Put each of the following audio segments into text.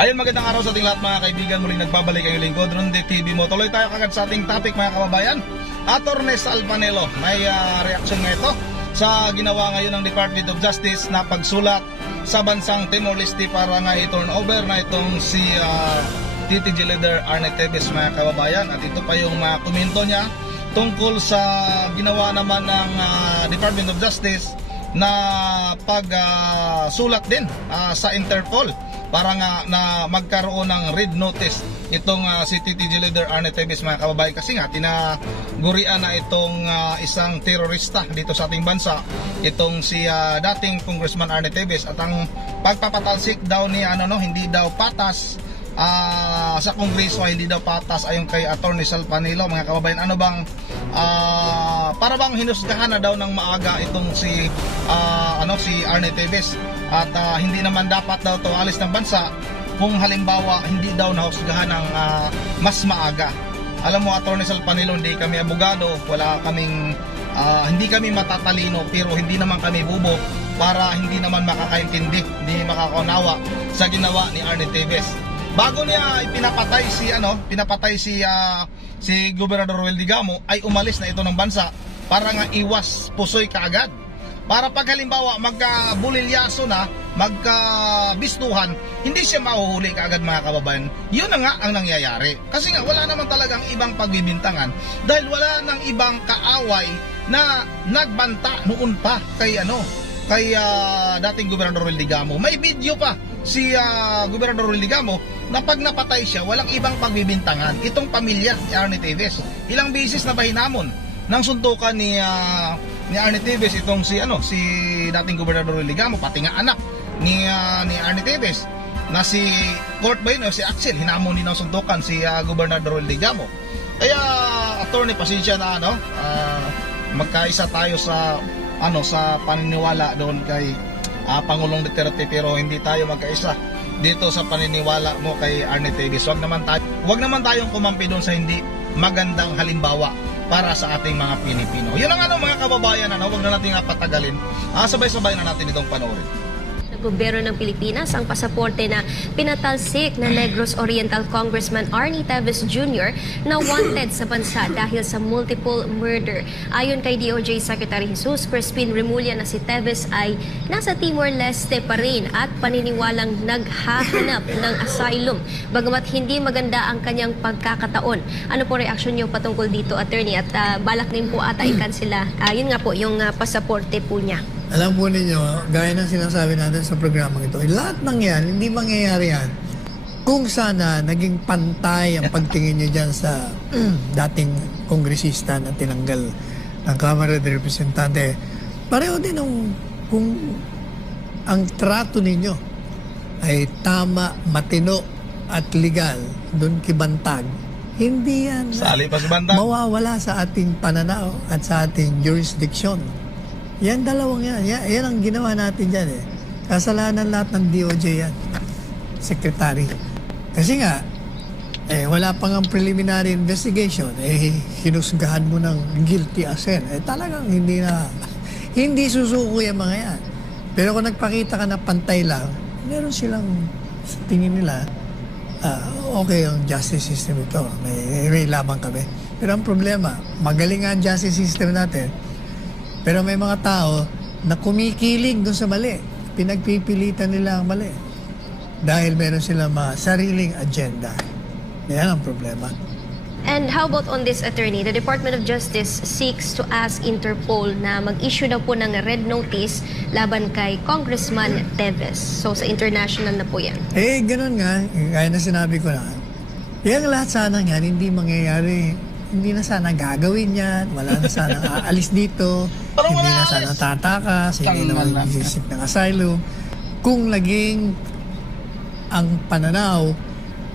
Ayun, magandang araw sa ating lahat mga kaibigan. Muling nagbabalik ang lingkod, Ronde TV mo. Tuloy tayo kagad sa ating topic mga kababayan. Attorney Salpanelo, may reaction nga ito sa ginawa ngayon ng Department of Justice na pagsulat sa bansang Timor-Leste para nga i-turn over na itong si TTG leader Arne Teves mga kababayan. At ito pa yung mga komento niya tungkol sa ginawa naman ng Department of Justice na pagsulat din sa Interpol para nga na magkaroon ng red notice itong si TTG leader Arne Teves mga kababayan, kasi nga tinagurian na itong isang terorista dito sa ating bansa, itong si dating Congressman Arne Teves. At ang pagpapatalsik daw ni hindi daw patas sa Kongreso, hindi daw patas ayon kay Attorney Salpanelo mga kababayan. Ano bang para bang hinusgahan na daw ng maaga itong si Arne Teves, at hindi naman dapat daw to alis ng bansa kung halimbawa hindi daw nahusgahan ng mas maaga. Alam mo Attorney Salpanelo, hindi kami abogado, wala kaming hindi kami matatalino, pero hindi naman kami bubo para hindi naman makakaintindi, hindi makakaunawa sa ginawa ni Arne Teves. Bago niya pinapatay si Gobernador Roel Digamo, ay umalis na ito ng bansa para nga iwas pusoy kaagad. Para pag halimbawa magkabulilyaso na, magkabistuhan, hindi siya mahuhuli kaagad mga kababayan. Yun na nga ang nangyayari. Kasi nga wala naman talagang ibang pagbibintangan dahil wala nang ibang kaaway na nagbanta noon pa kay dating Gobernador Roel Digamo. May video pa si Gobernador Roel Digamo na pag napatay siya, walang ibang pagbibintangan itong pamilya ni Arne Teves. Ilang beses na ba hinamon ng suntukan ni Arne Teves itong si dating Gobernador Roel Digamo, pati nga anak ni Arne Teves na si Court ba yun, si Axel, hinamon din ng suntukan si Gobernador Roel Digamo. Kaya attorney, pasensya na magkaisa tayo sa paniniwala doon kay Pangulong Duterte, pero hindi tayo magkaisa dito sa paniniwala mo kay Arne Teves. Wag naman tayong kumampi doon sa hindi magandang halimbawa para sa ating mga Pilipino. Yun ang mga kababayan, wag na natin patagalin. Sabay-sabay na natin itong panoorin. Gobyerno ng Pilipinas ang pasaporte na pinatalsik na Negros Oriental Congressman Arne Teves Jr. na wanted sa bansa dahil sa multiple murder. Ayon kay DOJ Secretary Jesus Crispin Remulla na si Teves ay nasa Timor-Leste pa rin at paniniwalang naghahanap ng asylum, bagamat hindi maganda ang kanyang pagkakataon. Ano po reaksyon niyo patungkol dito, attorney? At balak din po ata i-cancela yun nga po yung pasaporte po niya. Alam po ninyo, gaya ng sinasabi natin sa programang ito, lahat ng yan, hindi mangyayari yan kung sana naging pantay ang pagtingin nyo dyan sa dating kongresista na tinanggal ng Kamara de Representante. Pareho din kung ang trato ninyo ay tama, matino at legal doon kibantag, hindi yan mawawala sa ating pananaw at sa ating jurisdiction. Yan dalawang yan ang ginawa natin dyan Kasalanan lahat ng DOJ yan, Secretary. Kasi nga, wala pang ang preliminary investigation, hinusgahan mo ng guilty as sin. Talagang hindi susuko yung mga yan. Pero kung nagpakita ka na pantay lang, meron silang, sa tingin nila, okay ang justice system ito. May labang kami. Pero ang problema, magaling nga ang justice system natin. Pero may mga tao na kumikiling doon sa mali. Pinagpipilitan nila ang mali. Dahil meron silang mga sariling agenda. Yan ang problema. And how about on this, attorney? The Department of Justice seeks to ask Interpol na mag-issue na po ng red notice laban kay Congressman Teves. So sa international na po yan. Ganun nga. Gaya na sinabi ko na. Yung lahat sana yan, hindi mangyayari. Hindi na sana gagawin yan, wala na sana aalis dito, hindi na sana tatakas, hindi na mag-isip ng asylum. Kung naging ang pananaw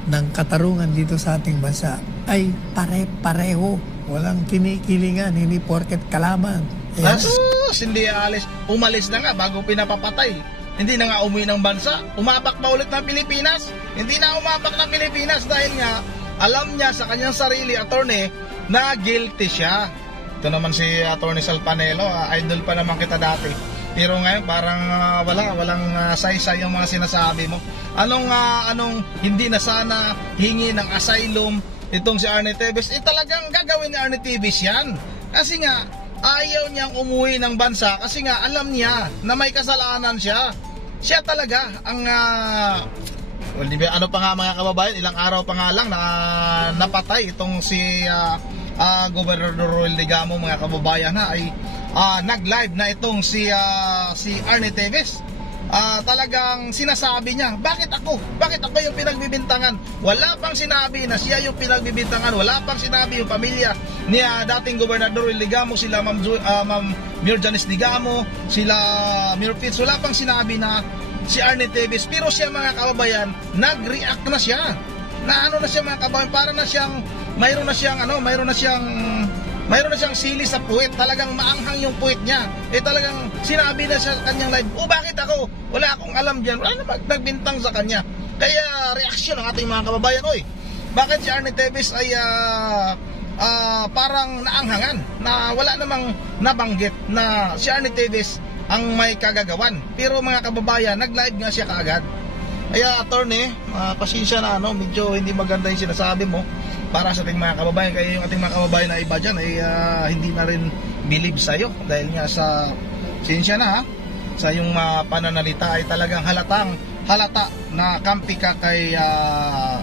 ng katarungan dito sa ating bansa ay pare-pareho, walang kinikilingan, hindi porket kalaban. Hindi aalis, umalis na nga bago pinapapatay. Hindi na nga umuwi ng bansa, umapak pa ulit ng Pilipinas. Hindi na umapak ng Pilipinas dahil nga alam niya sa kanyang sarili, attorney, na guilty siya. Ito naman si Attorney Salpanelo, idol pa naman kita dati. Pero ngayon parang walang saysay yung mga sinasabi mo. Anong hindi na sana hingi ng asylum itong si Arnie Tevez? Talagang gagawin ni Arnie Tevez yan. Kasi nga ayaw niyang umuwi ng bansa kasi nga alam niya na may kasalanan siya. Siya talaga ang ano pa nga mga kababayan, ilang araw pa nga lang na napatay itong si Gobernador Roel Digamo mga kababayan ay nag-live na itong si Arnie Tevez. Talagang sinasabi niya, bakit ako yung pinagbibintangan? Wala pang sinabi na siya yung pinagbibintangan, wala pang sinabi yung pamilya ni dating Gobernador Roel Digamo, sila Ma'am Mayor Janice Digamo, sila Mayor Fitz, wala pang sinabi na si Arnie Tevez. Pero siya mga kababayan, nag-react na siya. Na ano na siya mga kababayan, para na siyang mayroon na siyang sili sa puwet. Talagang maanghang yung puwet niya. Talagang sinabi na sa kanyang live, bakit ako? Wala akong alam diyan. Wala na nagbintang sa kanya. Kaya reaksyon ng ating mga kababayan, bakit si Arnie Tevez ay parang naanghangan na wala namang nabanggit na si Arnie Tevez ang may kagagawan. Pero mga kababayan, nag-live nga siya kaagad. Kaya attorney, pasensya na medyo hindi maganda yung sinasabi mo para sa ating mga kababayan. Kaya yung ating mga kababayan na iba dyan ay hindi na rin believe sa'yo dahil nga sa pasensya na sa yung pananalita ay talagang halata na kampi ka kay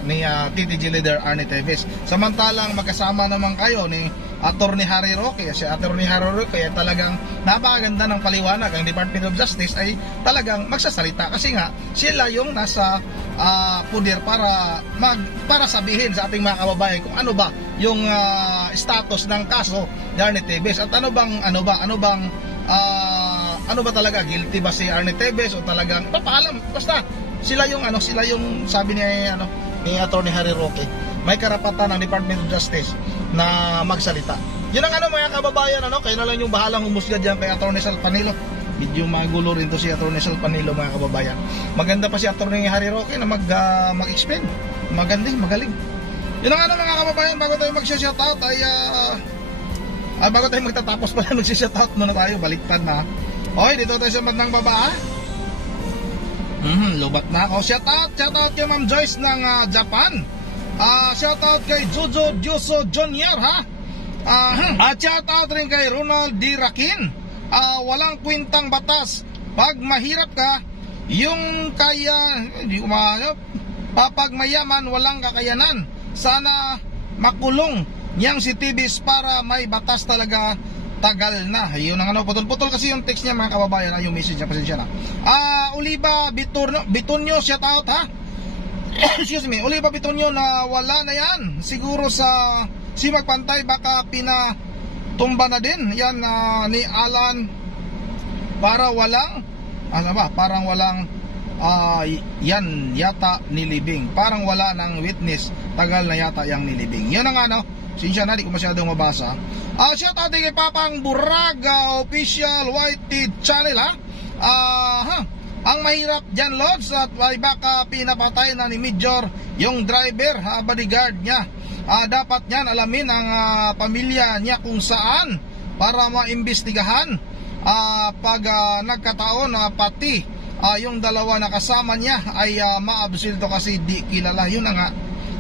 ni TTG leader Arnie Tevez. Samantalang magkasama naman kayo ni Attorney Harry Roque. Si Attorney Harry Roque ay talagang napakaganda ng paliwanag. Ang Department of Justice ay talagang magsasalita kasi nga sila yung nasa puder para sabihin sa ating mga kababayan kung ano ba yung status ng kaso ni Arnie Tevez at ano ba talaga, guilty ba si Arnie Tevez o talagang papaalam. Basta sila yung sabi ni Attorney Harry Roque, may karapatan ng Department of Justice na magsalita. Yun ang mga kababayan, kayo na lang yung bahalang humusga diyan kay Attorney Sal Panilo. Medyo magulo rin to si Attorney Sal Panilo mga kababayan. Maganda pa si Attorney Harry Roque na mag-explain. Magaling. Yun ang mga kababayan, bago tayo mag-shoutout ay bago tayo magtatapos pala mag-shoutout muna tayo, baliktad na. Dito tayo sa bandang baba. Lubat na ako. Shoutout kay Ma'am Joyce ng Japan. Shoutout kay Jojo Dioso Jr. At shoutout rin kay Ronald D. Rakin. Walang kwintang batas. Pag mahirap ka, yung pag mayaman, walang kakayanan. Sana makulong niyang si Tevez para may batas talaga. Tagal na. Yun ang putol-putol kasi yung text niya mga kababayan, yung message niya, pasensya na. Oliva Bitonyo, shout out excuse me, Oliva Bitonyo na wala na yan. Siguro sa Magpantay baka pinatumba na din. Yan ni Alan para walang parang walang yan yata nilibing. Parang wala ng witness. Tagal na yata yang nilibing. Yun ang sinsya na, di ko masyadong mabasa. Shout out kay Papang Buraga Official YT Channel Ang mahirap dyan, Lods, at baka pinapatay na ni Major yung driver, bodyguard niya. Dapat niyan alamin ang pamilya niya kung saan para maimbestigahan pag nagkataon pati yung dalawa na kasama niya ay maabsulto kasi di kilala. Yun na nga,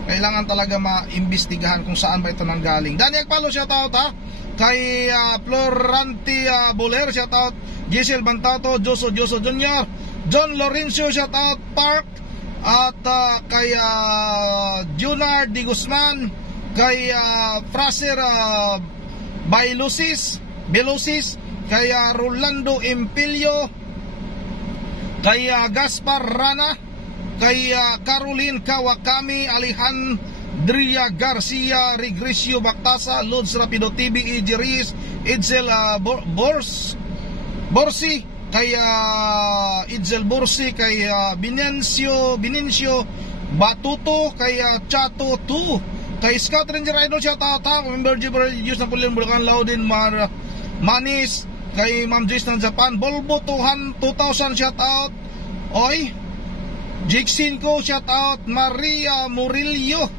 kailangan talaga maimbestigahan kung saan ba ito nanggaling. Daniel Palo, shoutout kay Floranti Buler, shoutout Giselle Bantato, Joso Jr., John Lorenzo, shoutout Park, at kay Junard Di Guzman, kay Fraser Belusis, kay Rolando Empilio, kay Gaspar Rana, kay Caroline Kawakami, Alejandria Garcia, Regresio Bactasa, Lods Rapido TV, EJ Riz, Edsel Borsi, kay Edsel Borsi, kay Binencio Batuto, kay Chato 2, kay Scout Ranger Idol, shoutout member Jibril Religious ng Pulilan Bulacan, Laudin Manis, kay Ma'am Joyce ng Japan, Volvo 2000, shoutout Jixin ko, shoutout Maria Murillo,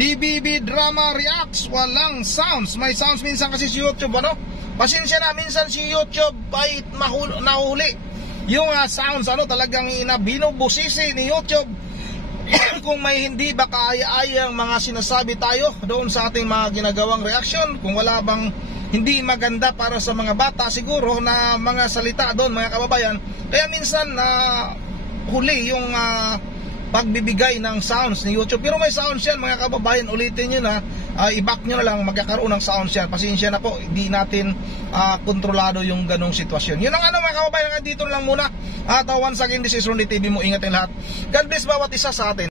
DBB Drama Reacts, walang sounds. May sounds minsan kasi si YouTube, Pasensya na, minsan si YouTube ay nahuli yung sounds, talagang binubusisi ni YouTube. Kung may hindi baka ay-ayang mga sinasabi tayo doon sa ating mga ginagawang reaksyon, kung wala bang hindi maganda para sa mga bata siguro na mga salita doon, mga kababayan, kaya minsan huli yung pagbibigay ng sounds ni YouTube. Pero may sounds yan, mga kababayan, ulitin nyo na, i-back nyo na lang, magkakaroon ng sounds yan. Pasensya na po, hindi natin kontrolado yung ganong sitwasyon. Yun ang mga kababayan, dito lang muna. At once again, this is Ronnie TV mo, ingat yung lahat. God bless bawat isa sa atin.